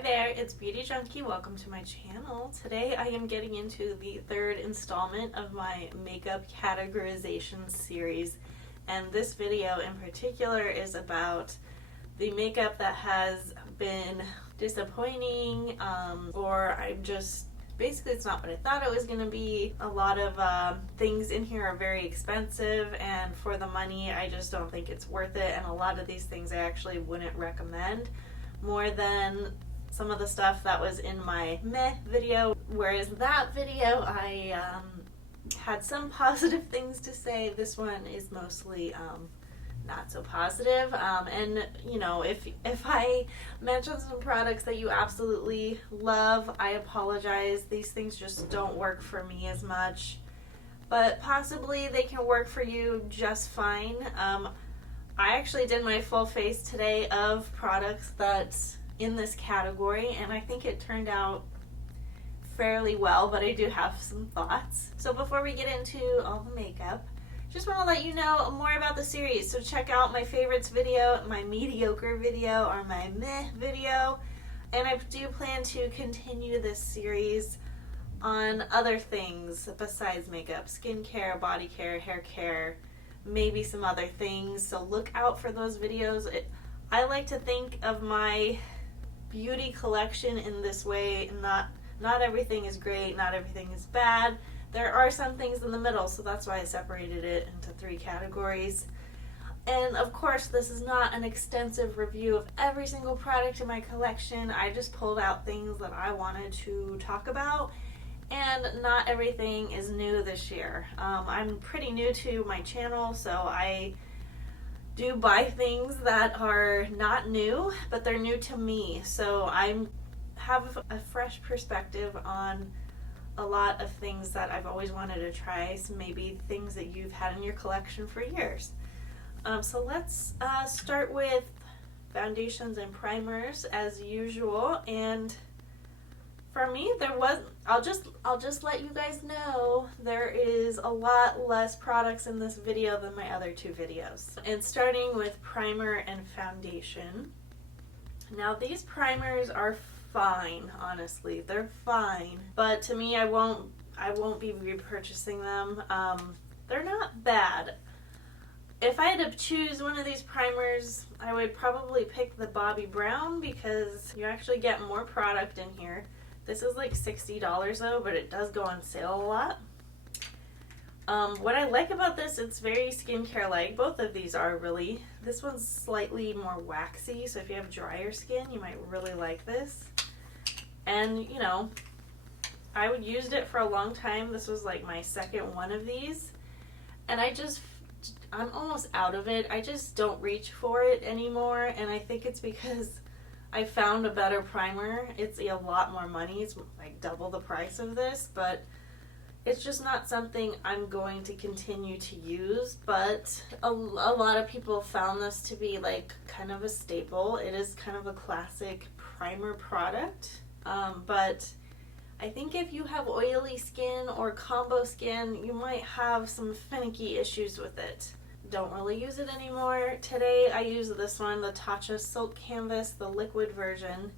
Hi there, it's Beauty Junkie. Welcome to my channel. Today I am getting into the third installment of my makeup categorization series, and this video in particular is about the makeup that has been disappointing, or I'm just basically it's not what I thought it was going to be. A lot of things in here are very expensive, and for the money I just don't think it's worth it, and a lot of these things I actually wouldn't recommend more than some of the stuff that was in my meh video, whereas that video I had some positive things to say. This one is mostly not so positive, and you know, if I mention some products that you absolutely love, I apologize. These things just don't work for me as much, but possibly they can work for you just fine. I actually did my full face today of products that's in this category, and I think it turned out fairly well, but I do have some thoughts. So before we get into all the makeup, just want to let you know more about the series. So check out my favorites video, my mediocre video, or my meh video, and I do plan to continue this series on other things besides makeup: skincare, body care, hair care, maybe some other things. So look out for those videos. I like to think of my beauty collection in this way. Not everything is great, not everything is bad. There are some things in the middle, so that's why I separated it into 3 categories. And of course, this is not an extensive review of every single product in my collection. I just pulled out things that I wanted to talk about, and not everything is new this year. I'm pretty new to my channel, so I do buy things that are not new, but they're new to me. So I have a fresh perspective on a lot of things that I've always wanted to try, so maybe things that you've had in your collection for years. So let's start with foundations and primers as usual. And for me, I'll just let you guys know there is a lot less products in this video than my other 2 videos. And starting with primer and foundation. Now these primers are fine, honestly. They're fine. But to me, I won't be repurchasing them. They're not bad. If I had to choose one of these primers, I would probably pick the Bobbi Brown, because you actually get more product in here. This is like $60 though, but it does go on sale a lot. What I like about this, it's very skincare-like. Both of these are really. This one's slightly more waxy, so if you have drier skin, you might really like this. And, you know, I used it for a long time. This was like my second one of these. And I'm almost out of it. I just don't reach for it anymore, and I think it's because I found a better primer. It's a lot more money. It's like double the price of this, but it's just not something I'm going to continue to use. But a lot of people found this to be like kind of a staple. It is kind of a classic primer product, but I think if you have oily skin or combo skin, you might have some finicky issues with it. Don't really use it anymore. Today I use this one, the Tatcha Silk Canvas, the liquid version.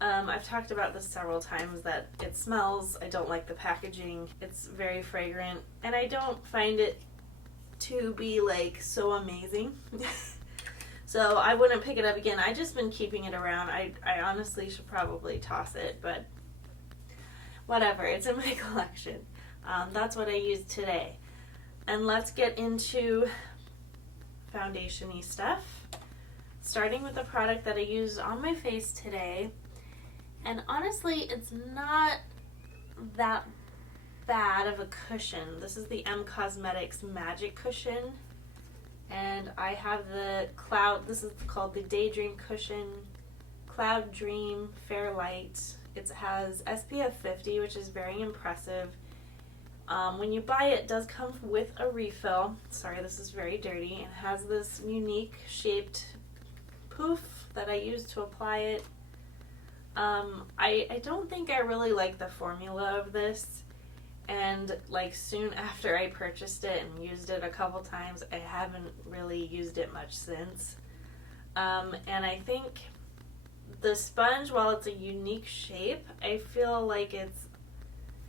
I've talked about this several times, that it smells. I don't like the packaging. It's very fragrant, and I don't find it to be like so amazing. So I wouldn't pick it up again. I just been keeping it around. I honestly should probably toss it, but whatever, it's in my collection. That's what I used today. And let's get into foundation-y stuff, starting with the product that I used on my face today. And honestly, it's not that bad of a cushion. This is the M Cosmetics Magic Cushion, and I have the Cloud, this is called the Daydream Cushion, Cloud Dream Fair Light. It has SPF 50, which is very impressive. When you buy it, it does come with a refill. Sorry, this is very dirty. It has this unique shaped poof that I use to apply it. I don't think I really like the formula of this, and like soon after I purchased it and used it a couple times, I haven't really used it much since. And I think the sponge, while it's a unique shape, I feel like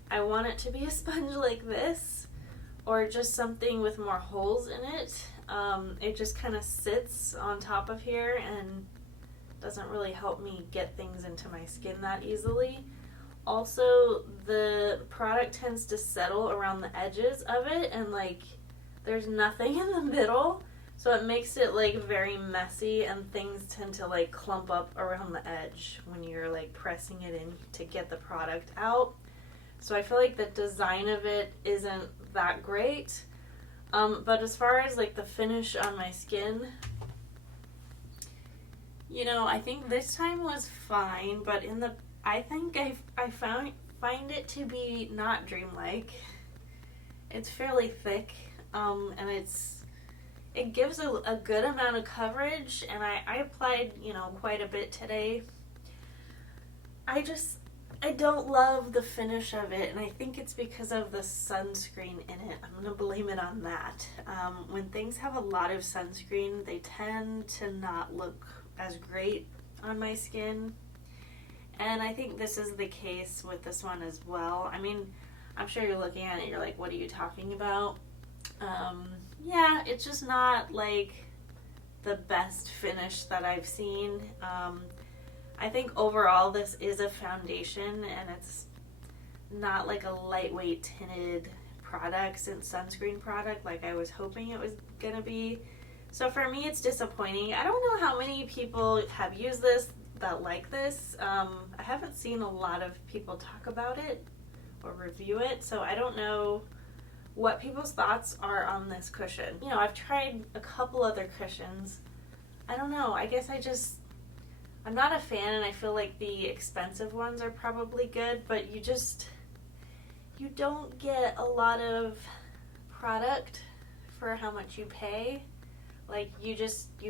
I want it to be a sponge like this, or just something with more holes in it. It just kind of sits on top of here and doesn't really help me get things into my skin that easily. Also, the product tends to settle around the edges of it, and like there's nothing in the middle, so it makes it like very messy, and things tend to like clump up around the edge when you're like pressing it in to get the product out. So I feel like the design of it isn't that great. But as far as like the finish on my skin, you know, I think this time was fine, but I think I find it to be not dreamlike. It's fairly thick, and it gives a good amount of coverage, and I applied, you know, quite a bit today. I don't love the finish of it, and I think it's because of the sunscreen in it. I'm going to blame it on that. When things have a lot of sunscreen, they tend to not look as great on my skin. And I think this is the case with this one as well. I mean, I'm sure you're looking at it, you're like, what are you talking about? Yeah, it's just not like the best finish that I've seen. I think overall this is a foundation, and it's not like a lightweight tinted product, sunscreen product like I was hoping it was gonna be. So for me, it's disappointing. I don't know how many people have used this that like this. I haven't seen a lot of people talk about it or review it, so I don't know what people's thoughts are on this cushion. You know, I've tried a couple other cushions. I don't know, I guess I'm not a fan, and I feel like the expensive ones are probably good, but you don't get a lot of product for how much you pay. Like, you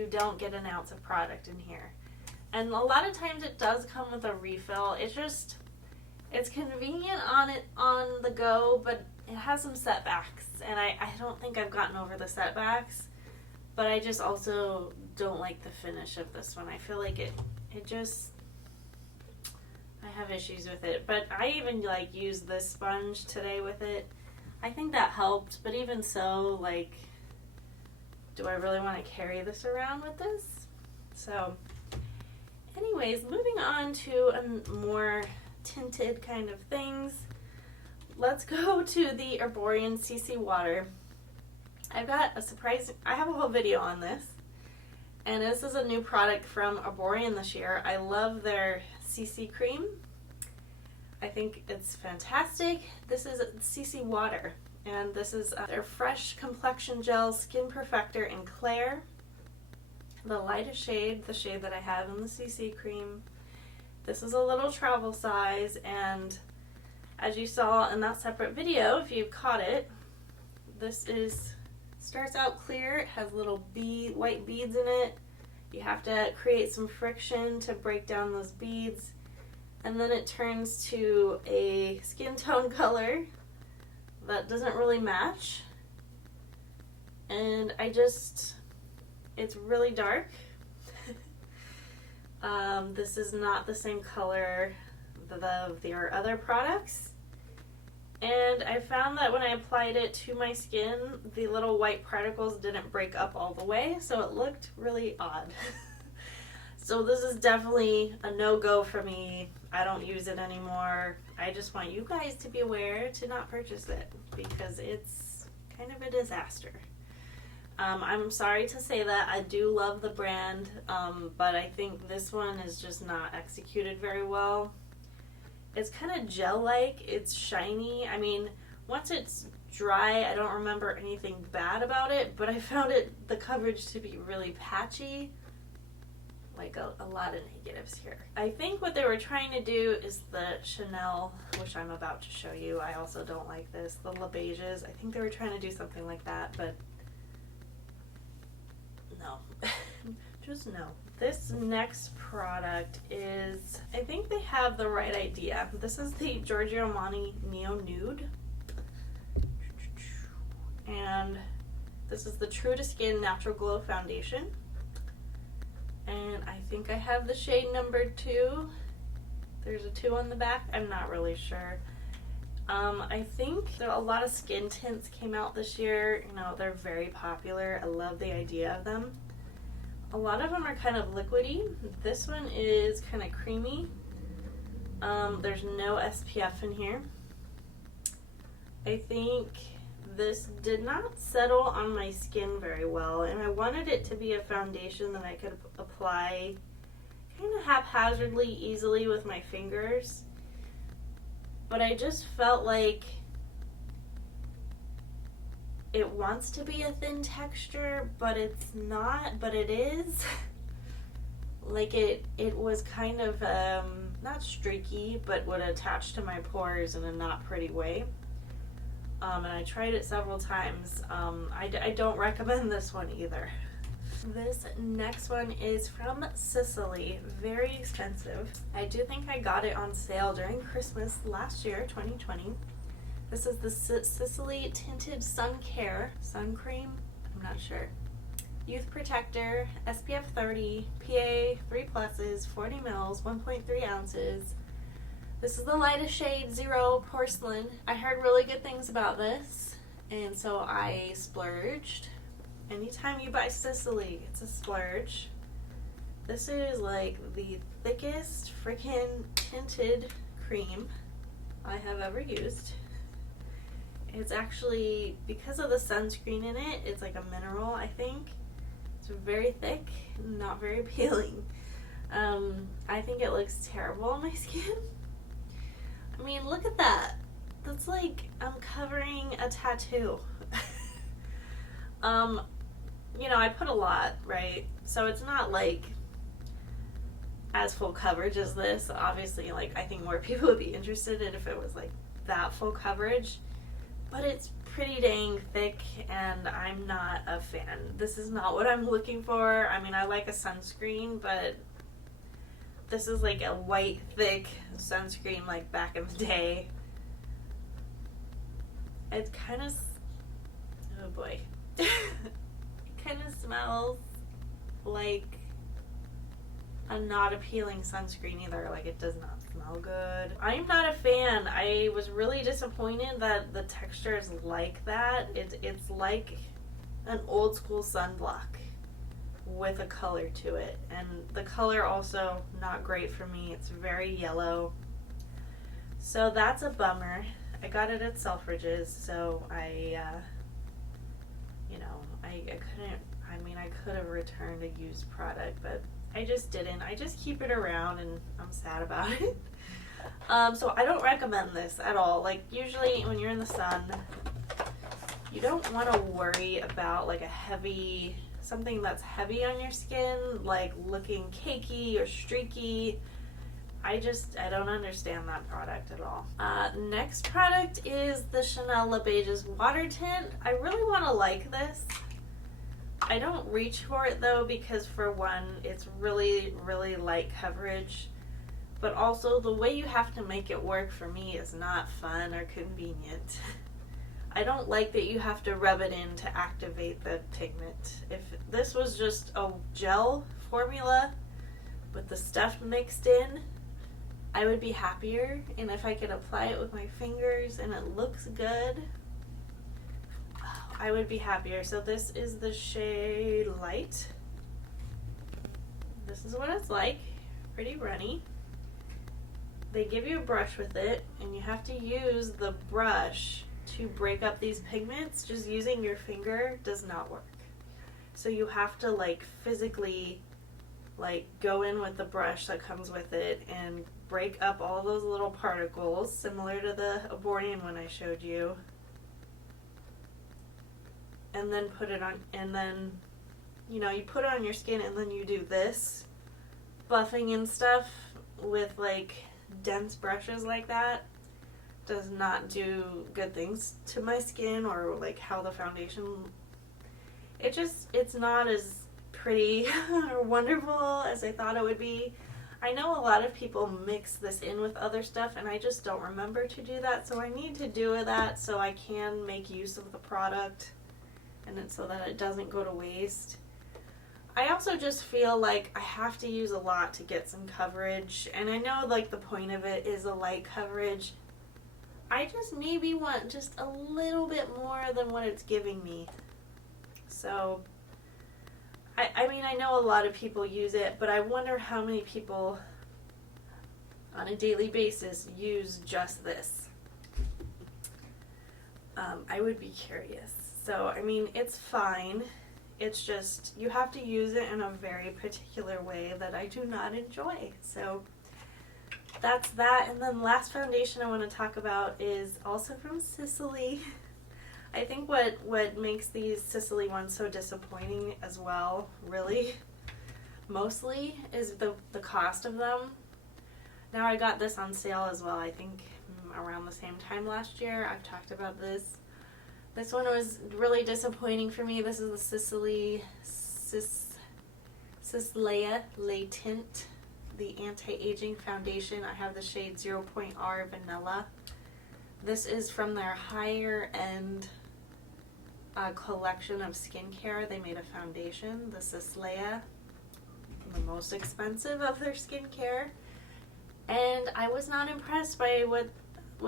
don't get an ounce of product in here. And a lot of times it does come with a refill. It's convenient on the go, but it has some setbacks, and I don't think I've gotten over the setbacks, but I just also don't like the finish of this one. I feel like I have issues with it, but I even like used this sponge today with it. I think that helped, but even so, like, do I really want to carry this around with this? So anyways, moving on to a more tinted kind of things, let's go to the Arborian CC Water. I've got a surprise. I have a whole video on this, and this is a new product from Arborian this year. I love their CC cream. I think it's fantastic. This is CC Water, and this is their Fresh Complexion Gel Skin Perfector in Clair. The lightest shade, the shade that I have in the CC cream. This is a little travel size, and as you saw in that separate video, if you caught it, this starts out clear. It has little white beads in it. You have to create some friction to break down those beads, and then it turns to a skin tone color that doesn't really match, and it's really dark. This is not the same color of their other products, and I found that when I applied it to my skin, the little white particles didn't break up all the way, so it looked really odd. So this is definitely a no-go for me. I don't use it anymore. I just want you guys to be aware to not purchase it, because it's kind of a disaster. I'm sorry to say that. I do love the brand, but I think this one is just not executed very well. It's kind of gel-like. It's shiny. I mean, once it's dry, I don't remember anything bad about it, but I found the coverage to be really patchy. Like a lot of negatives here. I think what they were trying to do is the Chanel, which I'm about to show you. I also don't like this. The Le Beiges. I think they were trying to do something like that, but no. Just no. This next product is, I think they have the right idea. This is the Giorgio Armani Neo Nude. And this is the True to Skin Natural Glow Foundation. And I think I have the shade number 2. There's a 2 on the back. I'm not really sure. I think a lot of skin tints came out this year. You know, they're very popular. I love the idea of them. A lot of them are kind of liquidy. This one is kind of creamy. There's no SPF in here. I think this did not settle on my skin very well, and I wanted it to be a foundation that I could apply kind of haphazardly, easily with my fingers. But I just felt like it wants to be a thin texture, but it's not, but it is. Like it was kind of, not streaky, but would attach to my pores in a not pretty way. And I tried it several times. I don't recommend this one either. This next one is from Sicily. Very expensive. I do think I got it on sale during Christmas last year, 2020. This is the Sicily Tinted Sun Care Sun Cream. I'm not sure. Youth Protector, SPF 30, PA 3 pluses, 40 mils, 1.3 ounces. This is the lightest shade, 0 Porcelain. I heard really good things about this, and so I splurged. Anytime you buy Sicily, it's a splurge. This is like the thickest freaking tinted cream I have ever used. It's actually, because of the sunscreen in it, it's like a mineral, I think. It's very thick, not very appealing. I think it looks terrible on my skin. I mean, look at that. That's like I'm covering a tattoo. You know, I put a lot, right? So it's not like as full coverage as this. Obviously, like, I think more people would be interested in if it was like that full coverage. But it's pretty dang thick, and I'm not a fan. This is not what I'm looking for. I mean, I like a sunscreen, but this is like a white, thick sunscreen like back in the day. It kind of, oh boy. It kind of smells like a not appealing sunscreen either. Like, it does not smell good. I'm not a fan. I was really disappointed that the texture is like that. It's like an old school sunblock with a color to it, and the color also not great for me. It's very yellow, so that's a bummer. I got it at Selfridges, so I couldn't. I mean, I could have returned a used product, but I just didn't. I just keep it around, and I'm sad about it. So I don't recommend this at all. Like, usually when you're in the sun, you don't want to worry about like something that's heavy on your skin, like looking cakey or streaky. I don't understand that product at all. Next product is the Chanel Le Beige's Water Tint. I really want to like this. I don't reach for it though, because for one, it's really, really light coverage, but also the way you have to make it work for me is not fun or convenient. I don't like that you have to rub it in to activate the pigment. If this was just a gel formula with the stuff mixed in, I would be happier, and if I could apply it with my fingers and it looks good, I would be happier. So this is the shade Light. This is what it's like. Pretty runny. They give you a brush with it, and you have to use the brush to break up these pigments. Just using your finger does not work. So you have to like physically like go in with the brush that comes with it and break up all those little particles, similar to the Abornian one I showed you. And then put it on, and then, you know, you put it on your skin, and then you do this, buffing and stuff with like dense brushes like that does not do good things to my skin or like how the foundation, it's not as pretty or wonderful as I thought it would be. I know a lot of people mix this in with other stuff, and I just don't remember to do that, so I need to do that so I can make use of the product, and it's so that it doesn't go to waste. I also just feel like I have to use a lot to get some coverage, and I know like the point of it is a light coverage. I just maybe want just a little bit more than what it's giving me. So, I mean, I know a lot of people use it, but I wonder how many people on a daily basis use just this. I would be curious. So, I mean, it's fine. It's just, you have to use it in a very particular way that I do not enjoy. So, that's that. And then last foundation I want to talk about is also from Sicily. I think what makes these Sicily ones so disappointing as well, really, mostly, is the cost of them. Now I got this on sale as well, I think around the same time last year. I've talked about this. This one was really disappointing for me. This is the Sicily Cislea Latent, the anti-aging foundation. I have the shade 0.R Vanilla. This is from their higher end collection of skincare. They made a foundation, the Cislea, the most expensive of their skincare. And I was not impressed by with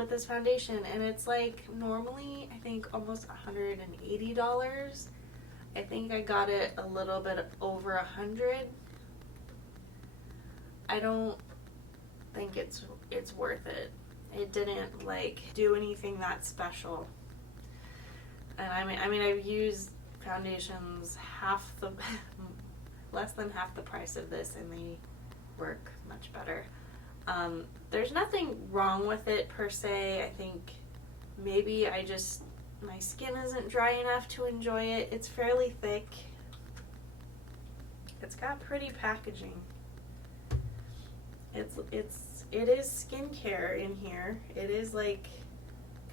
this foundation, and it's like normally I think almost $180. I think I got it a little bit over $100. I don't think it's worth it. It didn't like do anything that special. And I mean I've used foundations less than half the price of this, and they work much better. There's nothing wrong with it per se. I think maybe my skin isn't dry enough to enjoy it. It's fairly thick. It's got pretty packaging. It is skincare in here. It is like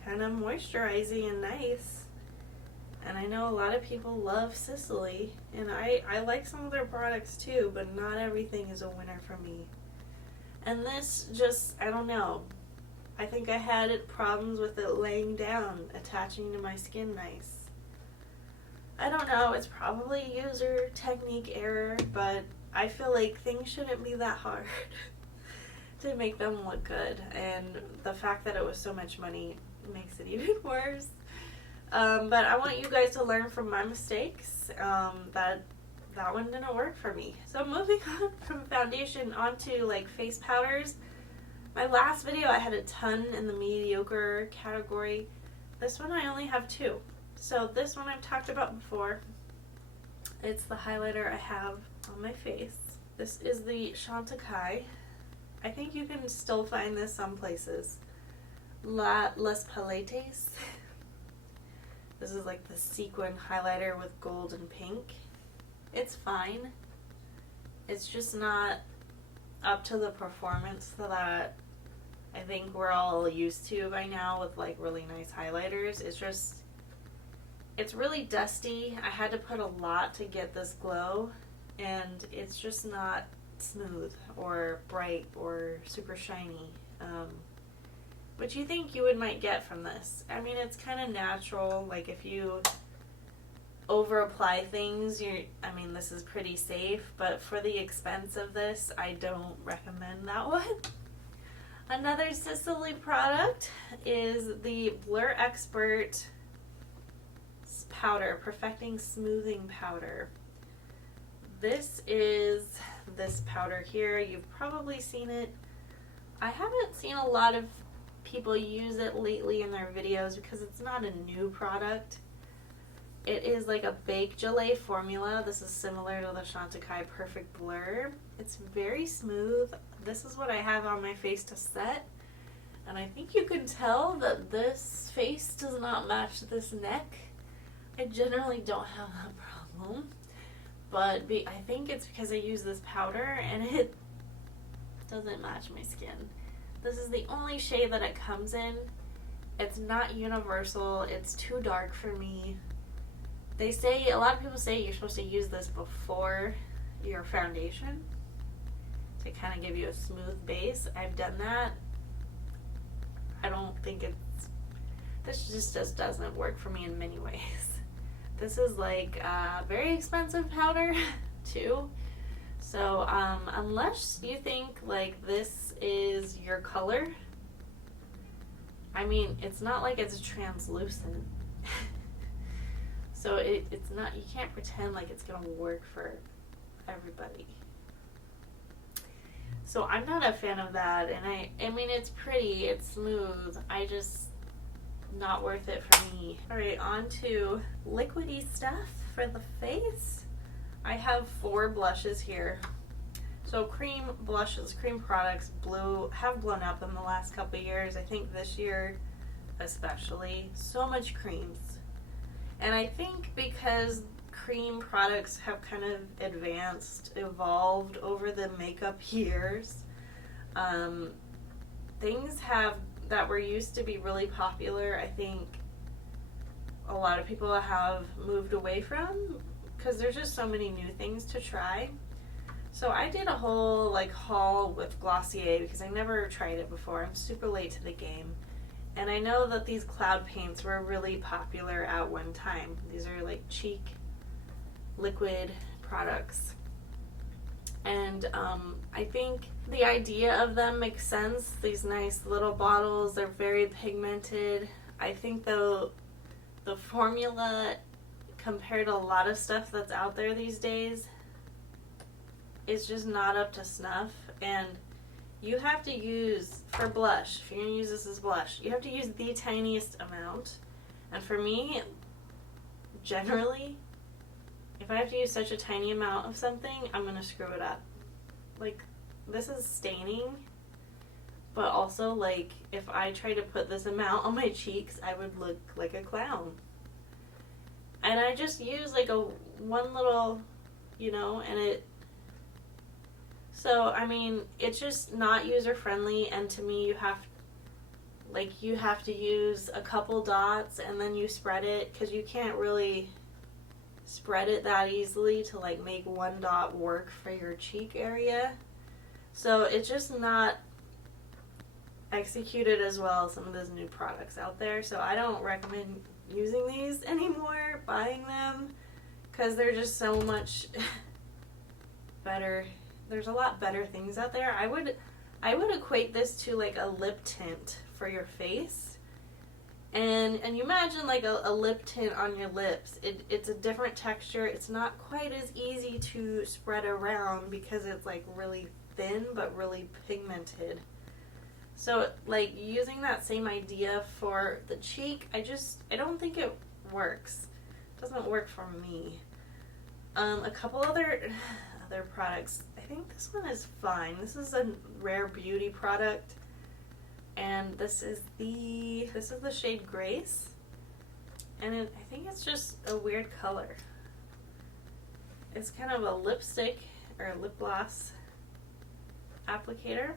kind of moisturizing and nice. And I know a lot of people love Sicily, and I like some of their products too, but not everything is a winner for me. And this just, I don't know. I think I had problems with it laying down, attaching to my skin nice. I don't know, it's probably user technique error, but I feel like things shouldn't be that hard to make them look good. And the fact that it was so much money makes it even worse. But I want you guys to learn from my mistakes. That one didn't work for me. So moving on from foundation onto like face powders. My last video I had a ton in the mediocre category. This one I only have 2. So this one I've talked about before. It's the highlighter I have on my face. This is the Junkay. I think you can still find this some places. Les Palettes. This is like the sequin highlighter with gold and pink. It's fine. It's just not up to the performance that I think we're all used to by now with like really nice highlighters. It's really dusty. I had to put a lot to get this glow, and it's just not smooth or bright or super shiny, which you think you might get from this. I mean, it's kind of natural. Like if you over apply things, this is pretty safe, but for the expense of this, I don't recommend that one. Another Sicily product is the Blur Expert powder, Perfecting Smoothing Powder. This is this powder here. You've probably seen it. I haven't seen a lot of people use it lately in their videos because it's not a new product. It is like a baked gelée formula. This is similar to the Junkay Perfect Blur. It's very smooth. This is what I have on my face to set. And I think you can tell that this face does not match this neck. I generally don't have that problem. But I think it's because I use this powder and it doesn't match my skin. This is the only shade that it comes in. It's not universal. It's too dark for me. They say, a lot of people say you're supposed to use this before your foundation to kind of give you a smooth base. I've done that. I don't think this just doesn't work for me in many ways. This is like a very expensive powder. too. So unless you think like this is your color, I mean, it's not like it's translucent. So it's not, you can't pretend like it's gonna work for everybody. So I'm not a fan of that, and I mean, it's pretty, it's smooth, I just, not worth it for me. Alright, on to liquidy stuff for the face. I have 4 blushes here. So cream blushes, cream products have blown up in the last couple of years. I think this year especially. So much creams. And I think because cream products have kind of evolved over the makeup years, things that were used to be really popular, I think a lot of people have moved away from, because there's just so many new things to try. So I did a whole like haul with Glossier because I never tried it before. I'm super late to the game. And I know that these cloud paints were really popular at one time. These are like cheek liquid products. And I think the idea of them makes sense. These nice little bottles, they're very pigmented. I think though the formula compared to a lot of stuff that's out there these days is just not up to snuff. And you have to use, for blush, if you're going to use this as blush, you have to use the tiniest amount. And for me, generally, if I have to use such a tiny amount of something, I'm going to screw it up. Like, this is staining, but also, like, if I try to put this amount on my cheeks, I would look like a clown. And I just use, like, one little, you know, and it, so, I mean, it's just not user-friendly, and to me, you have to use a couple dots, and then you spread it, because you can't really spread it that easily to, like, make one dot work for your cheek area. So, it's just not executed as well as some of those new products out there, so I don't recommend using these anymore, buying them, because they're just so much better. There's a lot better things out there. I would equate this to like a lip tint for your face. And you imagine like a lip tint on your lips. It's a different texture. It's not quite as easy to spread around because it's like really thin but really pigmented. So like using that same idea for the cheek, I don't think it works. It doesn't work for me. A couple other products. I think this one is fine. This is a Rare Beauty product, and this is the shade Grace, and I think it's just a weird color. It's kind of a lipstick or a lip gloss applicator.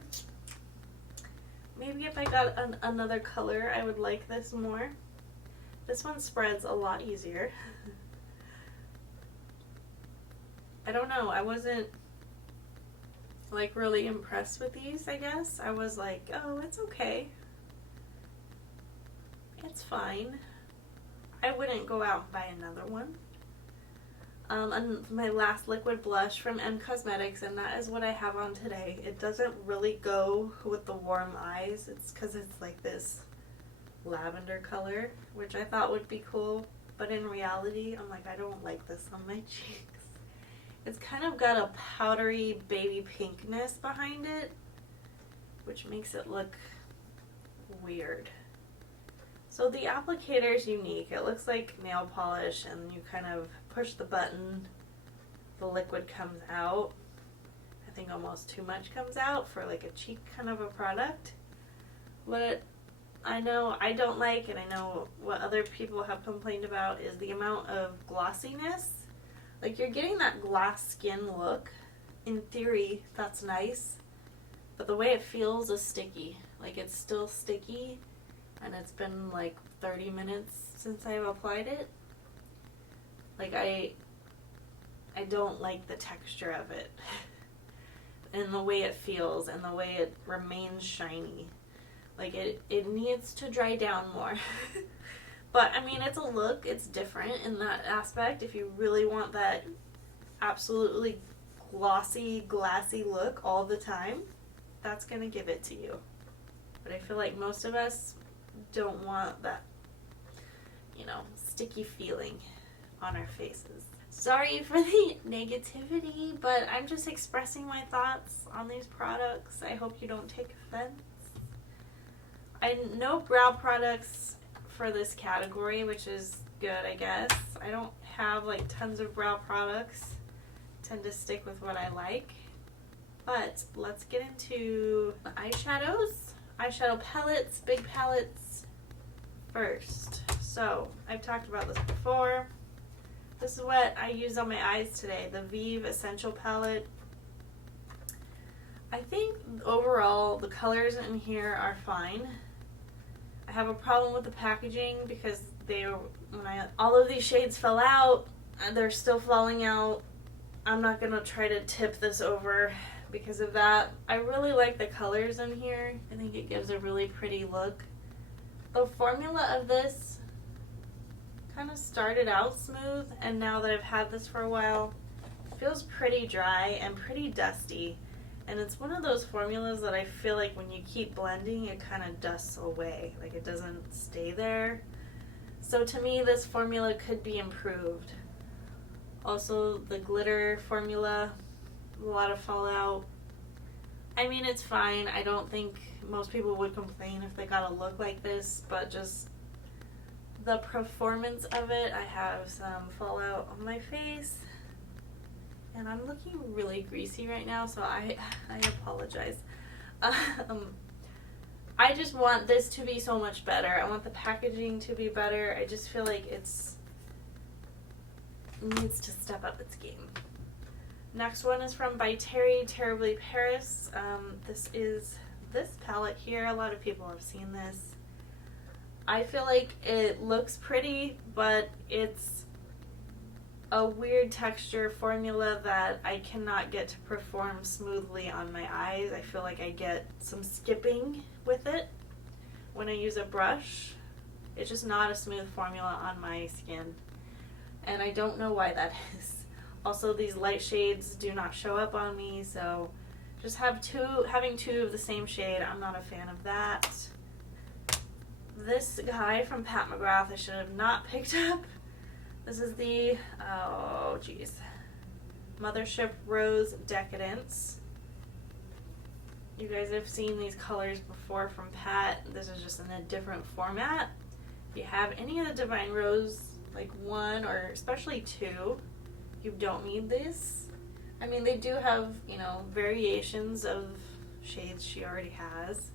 Maybe if I got another color, I would like this more. This one spreads a lot easier. I don't know, I wasn't like really impressed with these, I guess. I was like, oh, it's okay. It's fine. I wouldn't go out and buy another one. And my last liquid blush from M Cosmetics, and that is what I have on today. It doesn't really go with the warm eyes. It's because it's like this lavender color, which I thought would be cool, but in reality, I'm like, I don't like this on my cheeks. It's kind of got a powdery baby pinkness behind it, which makes it look weird. So the applicator is unique. It looks like nail polish, and you kind of push the button, the liquid comes out. I think almost too much comes out for like a cheek kind of a product. What I know I don't like, and I know what other people have complained about, is the amount of glossiness. Like, you're getting that glass skin look. In theory, that's nice. But the way it feels is sticky. Like, it's still sticky. And it's been, like, 30 minutes since I've applied it. Like, I don't like the texture of it. And the way it feels. And the way it remains shiny. Like, it needs to dry down more. But, I mean, it's a look. It's different in that aspect. If you really want that absolutely glossy, glassy look all the time, that's going to give it to you. But I feel like most of us don't want that, you know, sticky feeling on our faces. Sorry for the negativity, but I'm just expressing my thoughts on these products. I hope you don't take offense. No brow products for this category, which is good, I guess. I don't have like tons of brow products. I tend to stick with what I like. But let's get into the eyeshadows. Eyeshadow palettes, big palettes first. So, I've talked about this before. This is what I use on my eyes today, the Vive Essential Palette. I think overall the colors in here are fine. I have a problem with the packaging because all of these shades fell out, they're still falling out. I'm not going to try to tip this over because of that. I really like the colors in here. I think it gives a really pretty look. The formula of this kind of started out smooth, and now that I've had this for a while, it feels pretty dry and pretty dusty. And it's one of those formulas that I feel like when you keep blending, it kind of dusts away. Like it doesn't stay there. So to me, this formula could be improved. Also, the glitter formula, a lot of fallout. I mean, it's fine. I don't think most people would complain if they got a look like this, but just the performance of it, I have some fallout on my face. And I'm looking really greasy right now, so I apologize. I just want this to be so much better. I want the packaging to be better. I just feel like it needs to step up its game. Next one is from Beautay, Terribly Paris. This is this palette here. A lot of people have seen this. I feel like it looks pretty, but it's a weird texture formula that I cannot get to perform smoothly on my eyes. I feel like I get some skipping with it when I use a brush. It's just not a smooth formula on my skin, and I don't know why that is. Also, these light shades do not show up on me, so just having two of the same shade, I'm not a fan of that. This guy from Pat McGrath I should have not picked up. This is the, Mothership Rose Decadence. You guys have seen these colors before from Pat. This is just in a different format. If you have any of the Divine Rose, like 1 or especially 2, you don't need this. I mean, they do have, you know, variations of shades she already has.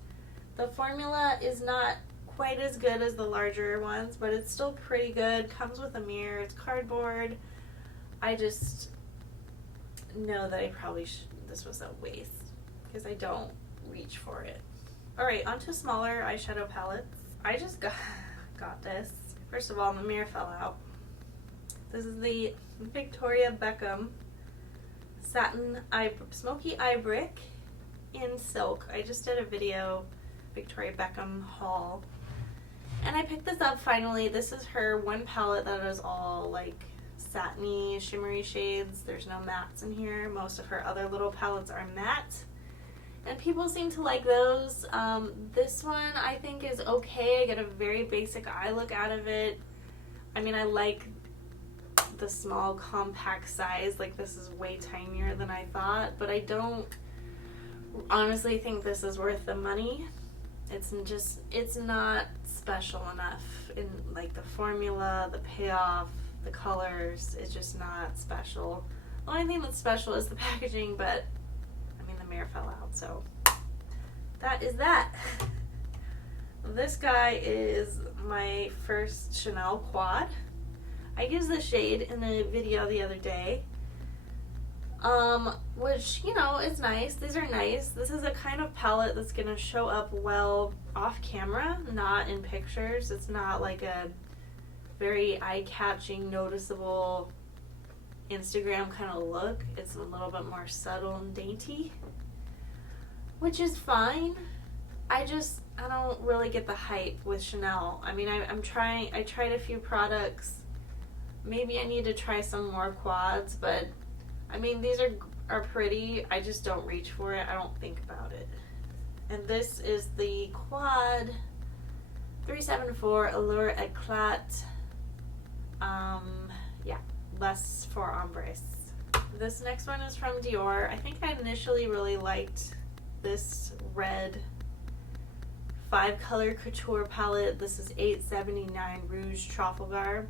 The formula is not quite as good as the larger ones, but it's still pretty good. Comes with a mirror, it's cardboard. I just know that this was a waste because I don't reach for it. Alright, onto smaller eyeshadow palettes. I just got this. First of all, the mirror fell out. This is the Victoria Beckham Satin Smoky Eye Brick in Silk. I just did a video, Victoria Beckham haul. And I picked this up finally. This is her one palette that is all like satiny, shimmery shades. There's no mattes in here. Most of her other little palettes are matte, and people seem to like those. This one I think is okay. I get a very basic eye look out of it. I mean, I like the small compact size. Like, this is way tinier than I thought, but I don't honestly think this is worth the money. It's not special enough in like the formula, the payoff, the colors. It's just not special. The only thing that's special is the packaging, but I mean, the mirror fell out, so that is that. This guy is my first Chanel quad. I used this shade in a video the other day, which, you know, is nice. These are nice. This is a kind of palette that's going to show up well off camera, not in pictures. It's not like a very eye-catching, noticeable Instagram kind of look. It's a little bit more subtle and dainty, which is fine. I don't really get the hype with Chanel. I mean, I tried a few products. Maybe I need to try some more quads, but I mean, these are pretty. I just don't reach for it. I don't think about it. And this is the Quad 374 Allure Eclat. Yeah, less for ombres. This next one is from Dior. I think I initially really liked this red 5-color couture palette. This is $8.79 Rouge Trafalgar.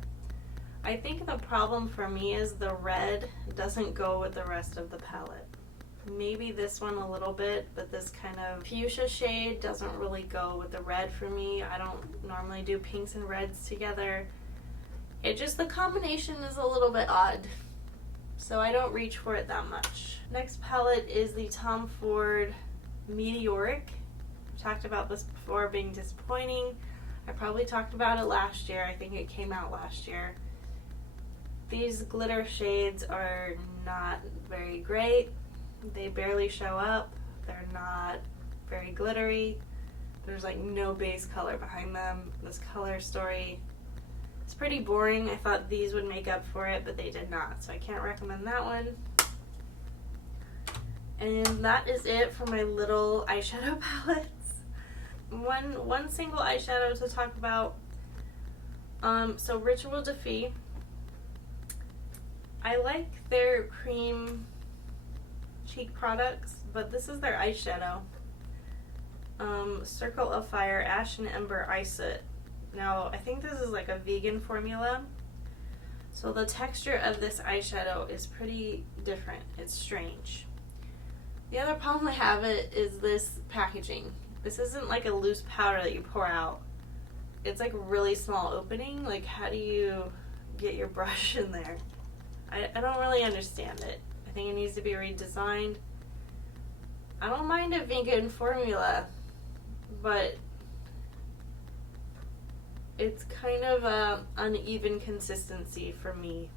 I think the problem for me is the red doesn't go with the rest of the palette. Maybe this one a little bit, but this kind of fuchsia shade doesn't really go with the red for me. I don't normally do pinks and reds together. The combination is a little bit odd, so I don't reach for it that much. Next palette is the Tom Ford Meteoric. I talked about this before being disappointing. I probably talked about it last year. I think it came out last year. These glitter shades are not very great. They barely show up. They're not very glittery. There's like no base color behind them. This color story is pretty boring. I thought these would make up for it, but they did not. So I can't recommend that one. And that is it for my little eyeshadow palettes. One single eyeshadow to talk about. So Ritual Defy. I like their cream cheek products, but this is their eyeshadow. Circle of Fire Ash and Ember Ice It. Now, I think this is like a vegan formula, so the texture of this eyeshadow is pretty different. It's strange. The other problem I have is this packaging. This isn't like a loose powder that you pour out. It's like a really small opening. Like, how do you get your brush in there? I don't really understand it. I think it needs to be redesigned. I don't mind a vegan formula, but it's kind of a uneven consistency for me.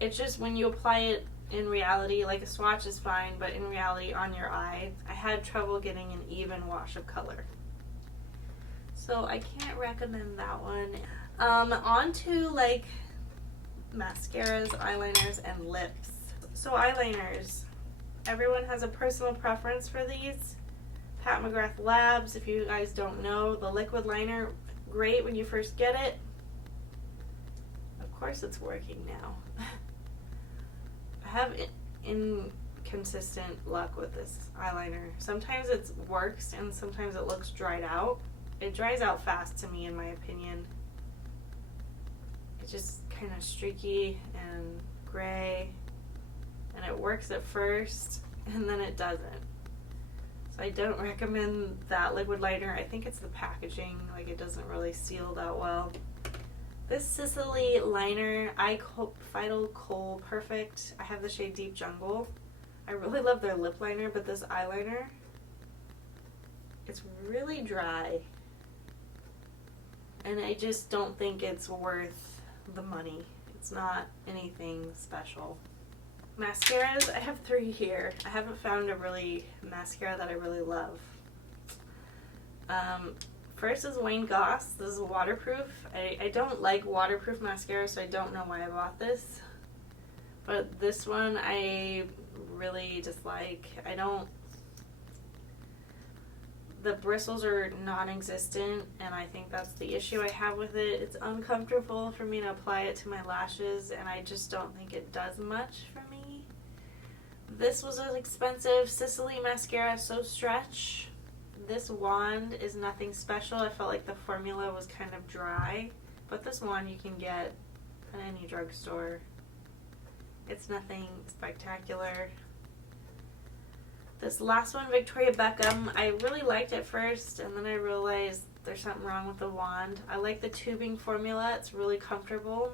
It's just when you apply it in reality, like a swatch is fine, but in reality on your eye, I had trouble getting an even wash of color. So I can't recommend that one. On to like mascaras, eyeliners, and lips. So eyeliners, everyone has a personal preference for these. Pat McGrath Labs, if you guys don't know, the liquid liner, great when you first get it. Of course it's working now. I have inconsistent luck with this eyeliner. Sometimes it works and sometimes it looks dried out. It dries out fast to me, in my opinion. It's just kind of streaky and gray, and it works at first and then it doesn't. So I don't recommend that liquid liner. I think it's the packaging, like it doesn't really seal that well. This Sicily liner, Vital Kohl Perfect. I have the shade Deep Jungle. I really love their lip liner, but this eyeliner, it's really dry. And I just don't think it's worth the money. It's not anything special. Mascaras, I have 3 here. I haven't found a mascara that I really love. First is Wayne Goss. This is waterproof. I don't like waterproof mascara, so I don't know why I bought this. But this one I really dislike. The bristles are non-existent, and I think that's the issue I have with it. It's uncomfortable for me to apply it to my lashes, and I just don't think it does much for me. This was an expensive Sicily mascara, So Stretch. This wand is nothing special. I felt like the formula was kind of dry, but this wand you can get at any drugstore. It's nothing spectacular. This last one, Victoria Beckham, I really liked it first, and then I realized there's something wrong with the wand. I like the tubing formula. It's really comfortable,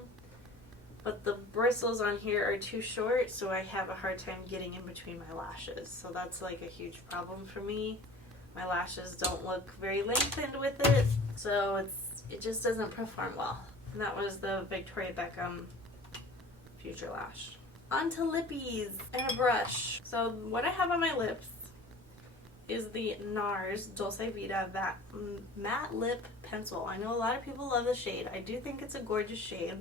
but the bristles on here are too short, so I have a hard time getting in between my lashes. So that's like a huge problem for me. My lashes don't look very lengthened with it, so it just doesn't perform well. And that was the Victoria Beckham Future Lash. On to lippies and a brush. So what I have on my lips is the NARS Dulce Vita Matte Lip Pencil. I know a lot of people love the shade. I do think it's a gorgeous shade.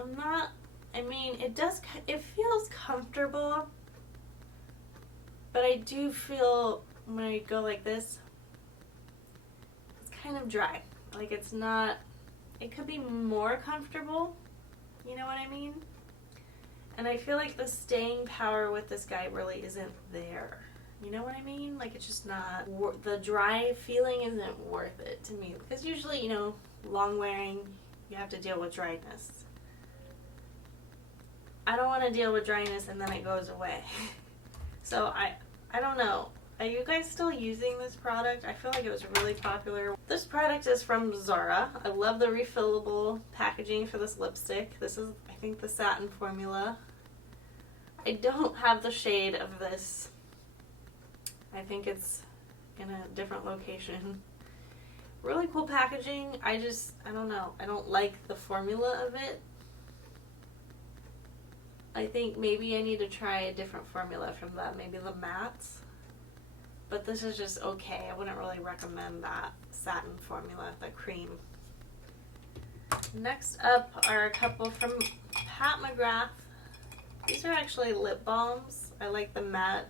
I'm not, I mean, it feels comfortable, but I do feel when I go like this, it's kind of dry. Like it's not, it could be more comfortable, you know what I mean? And I feel like the staying power with this guy really isn't there. You know what I mean? Like it's just not, the dry feeling isn't worth it to me. Because usually, you know, long wearing, you have to deal with dryness. I don't want to deal with dryness and then it goes away. So I don't know. Are you guys still using this product? I feel like it was really popular. This product is from Zara. I love the refillable packaging for this lipstick. This is, I think, the satin formula. I don't have the shade of this. I think it's in a different location. Really cool packaging. I don't know. I don't like the formula of it. I think maybe I need to try a different formula from that. Maybe the mattes. But this is just okay. I wouldn't really recommend that satin formula, the cream. Next up are a couple from Pat McGrath. These are actually lip balms. I like the matte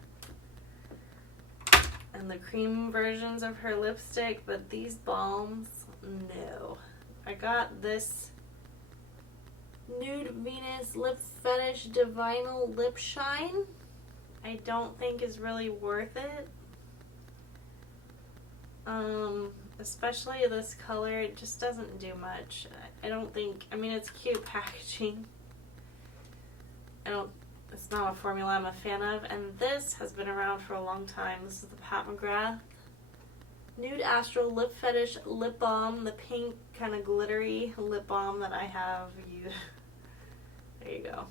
and the cream versions of her lipstick, but these balms, no. I got this Nude Venus Lip Fetish Divinal Lip Shine. I don't think is really worth it. Especially this color, it just doesn't do much. I don't think, I mean, it's cute packaging. It's not a formula I'm a fan of, and this has been around for a long time. This is the Pat McGrath Nude Astral Lip Fetish Lip Balm, the pink kind of glittery lip balm that I have used. There you go.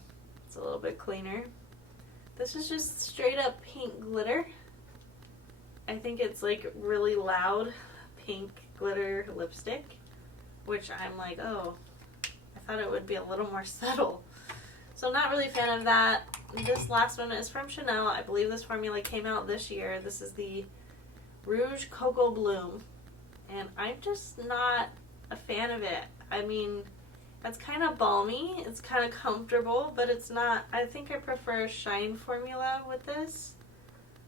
It's a little bit cleaner. This is just straight up pink glitter. I think it's like really loud pink glitter lipstick, which I'm like, oh, I thought it would be a little more subtle. So not really a fan of that. This last one is from Chanel. I believe this formula came out this year. This is the Rouge Cocoa Bloom, and I'm just not a fan of it. I mean, it's kind of balmy, it's kind of comfortable, but it's not, I think I prefer Shine formula with this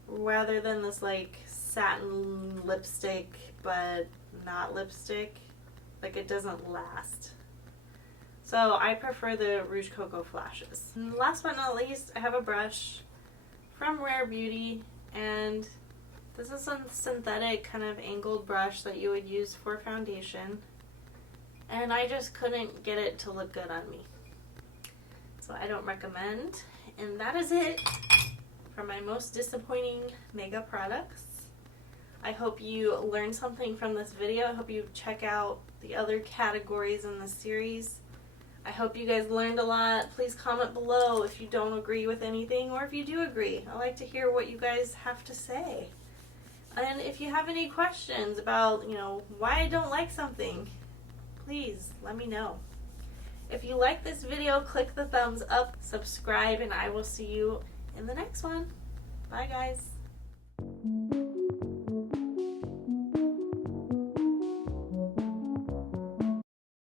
rather than this like satin lipstick but not lipstick. Like it doesn't last. So I prefer the Rouge Cocoa Flashes. And last but not least, I have a brush from Rare Beauty, and this is a synthetic kind of angled brush that you would use for foundation. And I just couldn't get it to look good on me. So I don't recommend. And that is it for my most disappointing makeup products. I hope you learned something from this video. I hope you check out the other categories in the series. I hope you guys learned a lot. Please comment below if you don't agree with anything or if you do agree. I like to hear what you guys have to say. And if you have any questions about, you know, why I don't like something, please let me know. If you like this video, click the thumbs up, subscribe, and I will see you in the next one. Bye, guys.